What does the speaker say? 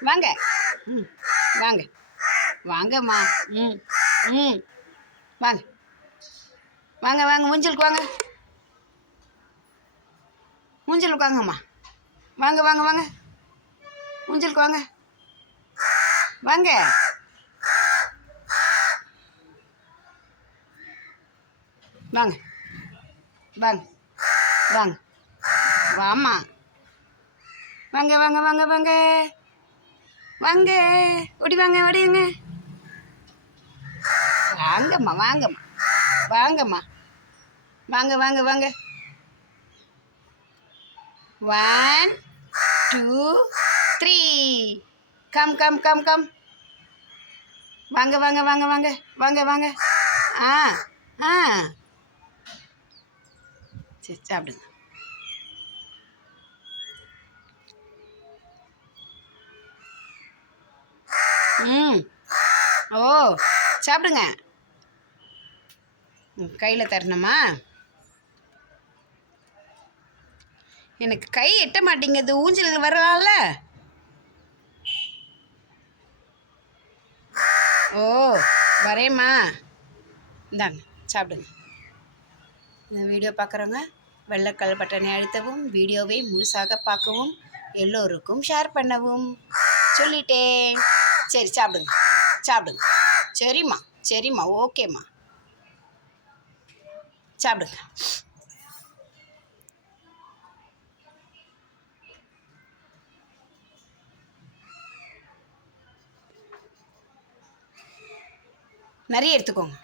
வாங்க. ம். வாங்க. வாங்கம்மா. ம். ம். வாங்க. வாங்க வாங்க மூஞ்சலுக்கு வாங்க. மூஞ்சலுக்கு வாங்கம்மா. வாங்க வாங்க வாங்க. மூஞ்சலுக்கு வாங்க. வாங்க. வாங்க. வாங்க. வாங்க. வாம்மா. வாங்க வாங்க வாங்க வாங்க. வாங்க. ஓடி வாங்க ஓடிங்க வாங்கம்மா வாங்கம்மா. வாங்கம்மா. வாங்க வாங்க வாங்க. One two three come come come come வாங்க வாங்க வாங்க வாங்க. வாங்க வாங்க. ஆ ஆ. சரி சாப்பிடுங்க. ம். ஓ சாப்பிடுங்க. கையில் தரணுமா? எனக்கு கை எட்ட மாட்டேங்குது ஊஞ்சல் வரலாம்ல ஓ வரேம்மா. இந்தாங்க சாப்பிடுங்க. இந்த வீடியோ பார்க்குறவங்க வெள்ளைக்கல் பட்டனை அழுத்தவும் வீடியோவை முழுசாக பார்க்கவும் எல்லோருக்கும் ஷேர் பண்ணவும். சொல்லிட்டேன். சரி சாப்பிடுங்க. சாப்பிடுங்க. சரிம்மா சரிம்மா ஓகேம்மா. சாப்பிடுங்க. நிறைய எடுத்துக்கோங்க.